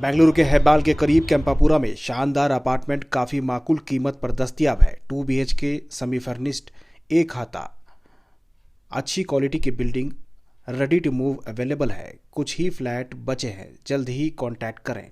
बेंगलुरु के हैब्बाल के करीब कैंपापुरा में शानदार अपार्टमेंट काफी माकूल कीमत पर दस्तयाब है। 2 BHK सेमी फर्निश्ड, एक खाता, अच्छी क्वालिटी की building, ready to move available है। कुछ ही फ्लैट बचे हैं, जल्द ही कांटेक्ट करें।